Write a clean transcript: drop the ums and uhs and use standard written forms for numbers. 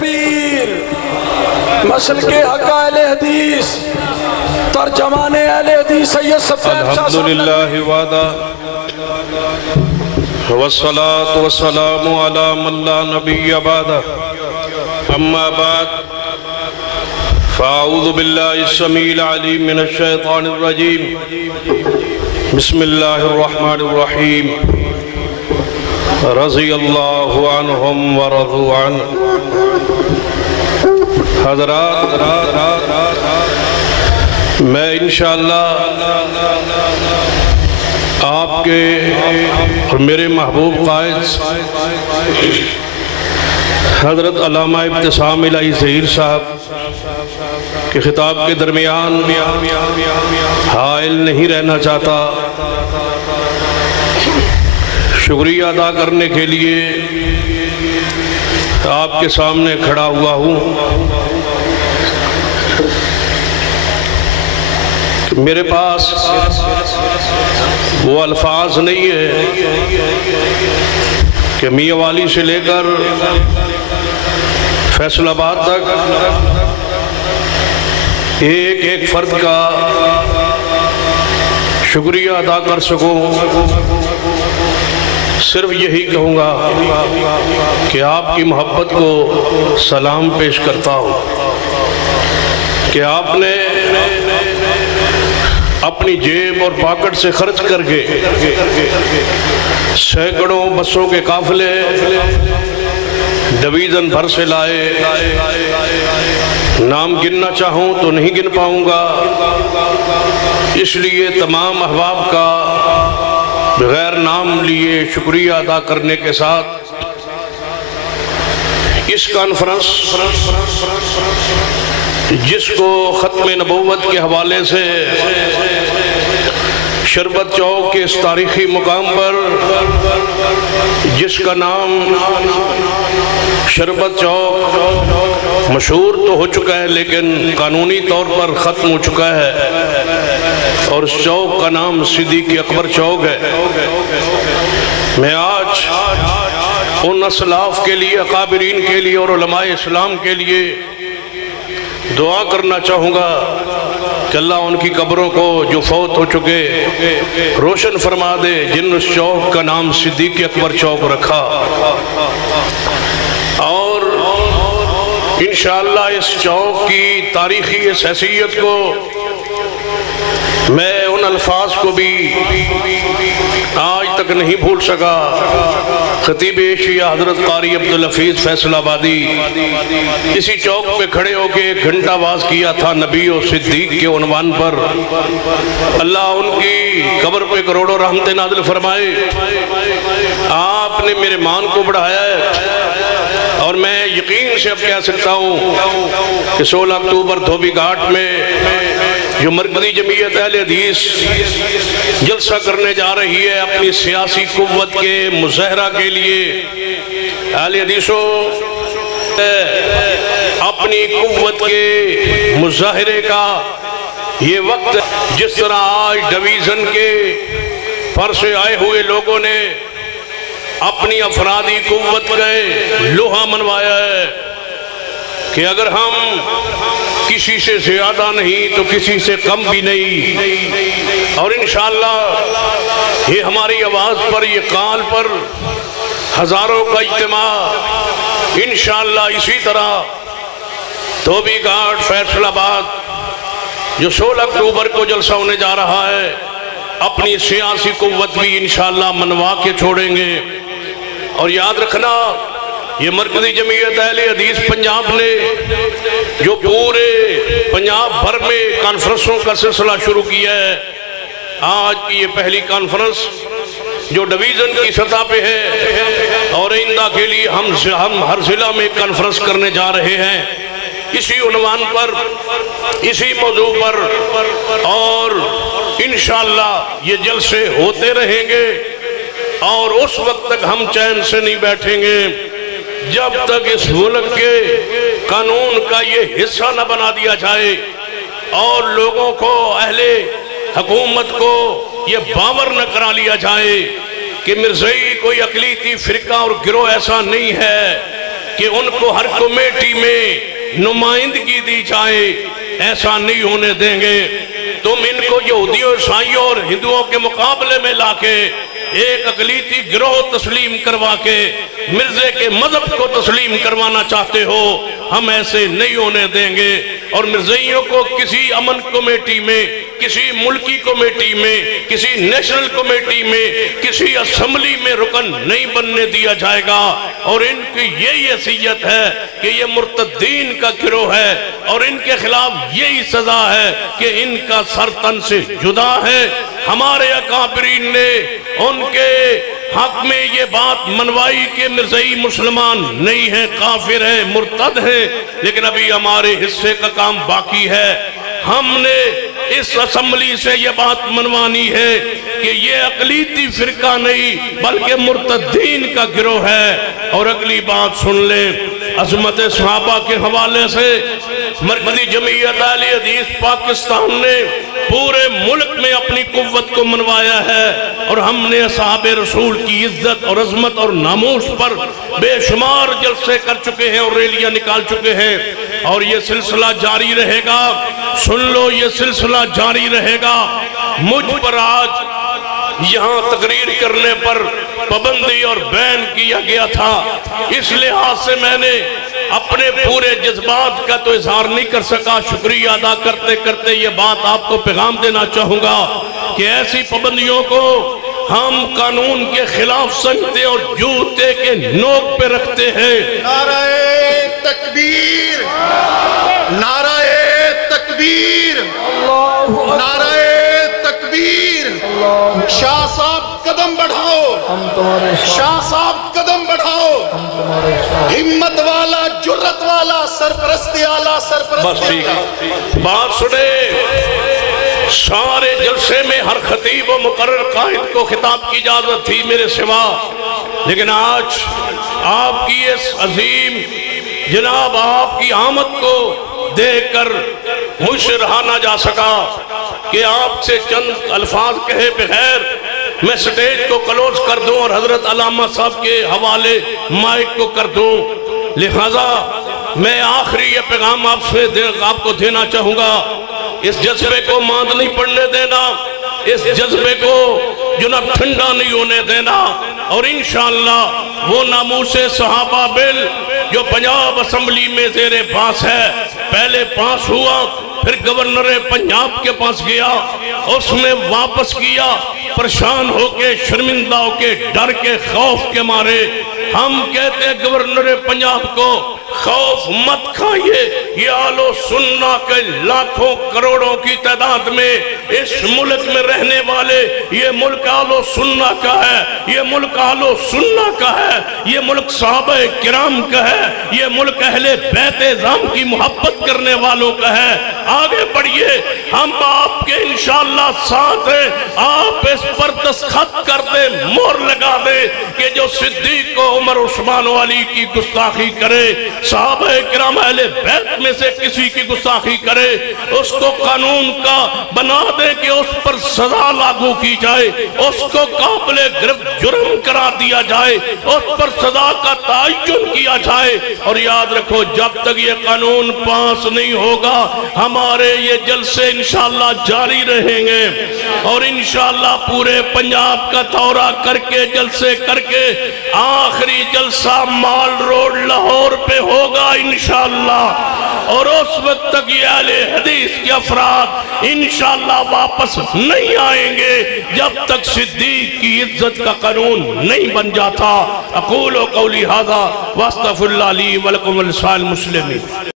پیر مسلک حق اہل حدیث ترجمان اہل حدیث سید سفید شاہ الحمدللہ وعدہ والصلاة والسلام علی من لا نبی بعدہ اما بعد فاعوذ باللہ السمیع العلیم من الشیطان الرجیم بسم اللہ الرحمن الرحیم رضی اللہ عنہم ورضوا عنہ حضرات میں انشاءاللہ آپ کے اور میرے محبوب قائد حضرت علامہ ابتسام الہی ظہیر صاحب کے خطاب کے درمیان حائل نہیں رہنا چاہتا، شکریہ ادا کرنے کے لیے آپ کے سامنے کھڑا ہوا ہوں۔ میرے پاس وہ الفاظ نہیں ہے کہ میاں والی سے لے کر فیصل آباد تک ایک ایک فرد کا شکریہ ادا کر سکوں۔ صرف یہی کہوں گا کہ آپ کی محبت کو سلام پیش کرتا ہوں کہ آپ نے اپنی جیب اور پاکٹ سے خرچ کر کے سینکڑوں بسوں کے قافلے ڈویژن بھر سے لائے۔ نام گننا چاہوں تو نہیں گن پاؤں گا، اس لیے تمام احباب کا بغیر نام لیے شکریہ ادا کرنے کے ساتھ اس کانفرنس جس کو ختم نبوت کے حوالے سے شربت چوک کے اس تاریخی مقام پر جس کا نام شربت چوک مشہور تو ہو چکا ہے لیکن قانونی طور پر ختم ہو چکا ہے، اور اس چوک کا نام صدیق اکبر چوک ہے۔ میں آج ان اسلاف کے لیے، اکابرین کے لیے اور علماء اسلام کے لیے دعا کرنا چاہوں گا کہ اللہ ان کی قبروں کو جو فوت ہو چکے روشن فرما دے، جن اس چوک کا نام صدیق اکبر چوک رکھا۔ اور انشاءاللہ اس چوک کی تاریخی اس حیثیت کو میں ان الفاظ کو بھی آج تک نہیں بھول سکا۔ خطیب ایشیا حضرت قاری عبدالحفیظ فیصل آبادی اسی چوک پہ کھڑے ہو کے ایک گھنٹہ آواز کیا تھا نبی و صدیق کے عنوان پر۔ اللہ ان کی قبر پہ کروڑوں رحمت نازل فرمائے۔ آپ نے میرے مان کو بڑھایا ہے، اور میں یقین سے اب کہہ سکتا ہوں کہ 16 اکتوبر دھوبی گھاٹ میں جو مرکزی جمعیت اہل حدیث جلسہ کرنے جا رہی ہے اپنی سیاسی قوت کے مظاہرہ کے لیے، اہل حدیثوں اپنی قوت کے مظاہرے کا یہ وقت، جس طرح آج ڈویژن کے پر سے آئے ہوئے لوگوں نے اپنی افرادی قوت کا لوہا منوایا ہے کہ اگر ہم کسی سے زیادہ نہیں تو کسی سے کم بھی نہیں، اور انشاءاللہ یہ ہماری آواز پر، یہ قال پر ہزاروں کا اجتماع انشاءاللہ اسی طرح دھوبی گھاٹ فیصل آباد جو 16 اکتوبر کو جلسہ ہونے جا رہا ہے، اپنی سیاسی قوت بھی انشاءاللہ منوا کے چھوڑیں گے۔ اور یاد رکھنا، یہ مرکزی جمعیت اہل حدیث پنجاب نے جو پورے پنجاب بھر میں کانفرنسوں کا سلسلہ شروع کیا ہے، آج کی یہ پہلی کانفرنس جو ڈویژن کی سطح پہ ہے، اور آئندہ کے لیے ہم ہر ضلع میں کانفرنس کرنے جا رہے ہیں اسی عنوان پر، اسی موضوع پر، اور انشاءاللہ یہ جلسے ہوتے رہیں گے، اور اس وقت تک ہم چین سے نہیں بیٹھیں گے جب تک اس ملک کے قانون کا یہ حصہ نہ بنا دیا جائے، اور لوگوں کو، اہل حکومت کو یہ باور نہ کرا لیا جائے کہ مرزائی کوئی اقلیتی فرقہ اور گروہ ایسا نہیں ہے کہ ان کو ہر کمیٹی میں نمائندگی دی جائے، ایسا نہیں ہونے دیں گے۔ تم ان کو یہودیوں، عیسائیوں اور ہندوؤں کے مقابلے میں لا کے ایک اقلیتی گروہ تسلیم کروا کے مرزے کے مذہب کو تسلیم کروانا چاہتے ہو، ہم ایسے نہیں ہونے دیں گے۔ اور مرزائیوں کو کسی امن کمیٹی میں، کسی ملکی کمیٹی میں، کسی نیشنل کمیٹی میں، کسی اسمبلی میں رکن نہیں بننے دیا جائے گا۔ اور ان کی یہی حیثیت ہے کہ یہ مرتدین کا گروہ ہے، اور ان کے خلاف یہی سزا ہے کہ ان کا سر تن سے جدا ہے۔ ہمارے اکابرین نے ان کے حق میں یہ بات منوائی کہ مرزائی مسلمان نہیں ہیں، کافر ہیں، مرتد ہیں، لیکن ابھی ہمارے حصے کا کام باقی ہے۔ ہم نے اس اسمبلی سے یہ بات منوانی ہے کہ یہ اقلیتی فرقہ نہیں بلکہ مرتدین کا گروہ ہے۔ اور اگلی بات سن لیں، عظمت صحابہ کے حوالے سے مرکزی جمعیت اہل حدیث پاکستان نے پورے ملک میں اپنی قوت کو منوایا ہے، اور ہم نے اصحاب رسول کی عزت اور عظمت اور ناموس پر بے شمار جلسے کر چکے ہیں اور ریلیاں نکال چکے ہیں، اور یہ سلسلہ جاری رہے گا۔ سن لو، یہ سلسلہ جاری رہے گا۔ مجھ پر آج یہاں تقریر کرنے پر پابندی اور بین کیا گیا تھا، اس لحاظ سے میں نے اپنے پورے جذبات کا تو اظہار نہیں کر سکا۔ شکریہ ادا کرتے کرتے یہ بات آپ کو پیغام دینا چاہوں گا کہ ایسی پابندیوں کو ہم قانون کے خلاف سمجھتے اور جوتے کے نوک پہ رکھتے ہیں۔ نعرہ تکبیر، نعرہ تکبیر، نعرہ تکبیر۔ شاہ صاحب قدم بڑھاؤ، شاہ صاحب قدم بڑھاؤ۔ ہمت والا، جرت والا، سرپرستی والا، سرپرستی والا۔ بات سنے، سارے جلسے میں ہر خطیب و مقرر قائد کو خطاب کی اجازت تھی میرے سوا، لیکن آج آپ کی اس عظیم جناب آپ کی آمد کو دیکھ کر مجھ سے رہا نہ جا سکا کہ آپ سے چند الفاظ کہے بغیر میں سٹیج کو کلوز کر دوں اور حضرت علامہ صاحب کے حوالے مائک کو کر دوں۔ لہذا میں آخری یہ پیغام آپ کو دینا چاہوں گا، اس جذبے کو ماند نہیں پڑنے دینا، اس جذبے کو جناب ٹھنڈا نہیں ہونے دینا، اور انشاءاللہ وہ ناموس صحابہ بل جو پنجاب اسمبلی میں زیر پاس ہے، پہلے پاس ہوا، پھر گورنر پنجاب کے پاس گیا، اس نے واپس کیا، پریشان ہو کے، شرمندہ ہو کے، ڈر کے، خوف کے مارے۔ ہم کہتے ہیں گورنر پنجاب کو خوف مت کھائیے، یہ آل و سنہ کے لاکھوں کروڑوں کی تعداد میں اس ملک میں رہنے والے، یہ ملک آل و سنہ کا ہے، یہ ملک آل و سنہ کا ہے، یہ ملک صحابہ کرام کا ہے، یہ ملک اہل بیت اعظام کی محبت کرنے والوں کا ہے۔ آگے بڑھئے، ہم آپ کے انشاءاللہ ساتھ ہیں، آپ اس پر دستخط کر دیں، مہر لگا دیں کہ جو صدیق و عمر عثمان و علی کی گستاخی کرے، صحابہ کرام اہل بیت میں سے کسی کی گستاخی کرے، اس کو قانون کا بنا دے کہ اس پر سزا لاگو کی جائے، اس کو قابل گرفت جرم کرا دیا جائے، اس پر سزا کا تعین کیا جائے۔ اور یاد رکھو، جب تک یہ قانون پاس نہیں ہوگا ہمارے یہ جلسے انشاءاللہ جاری رہیں گے، اور انشاءاللہ پورے پنجاب کا دورہ کر کے، جلسے کر کے، آخری جلسہ مال روڈ لاہور پہ ہوگا انشاءاللہ، اور اس وقت تک یہ اہل حدیث کے افراد انشاءاللہ واپس نہیں آئیں گے جب تک صدیق کی عزت کا قانون نہیں بن جاتا۔ اقول قولی ھذا واستغفر اللہ لی ولکم ولسائر المسلمین۔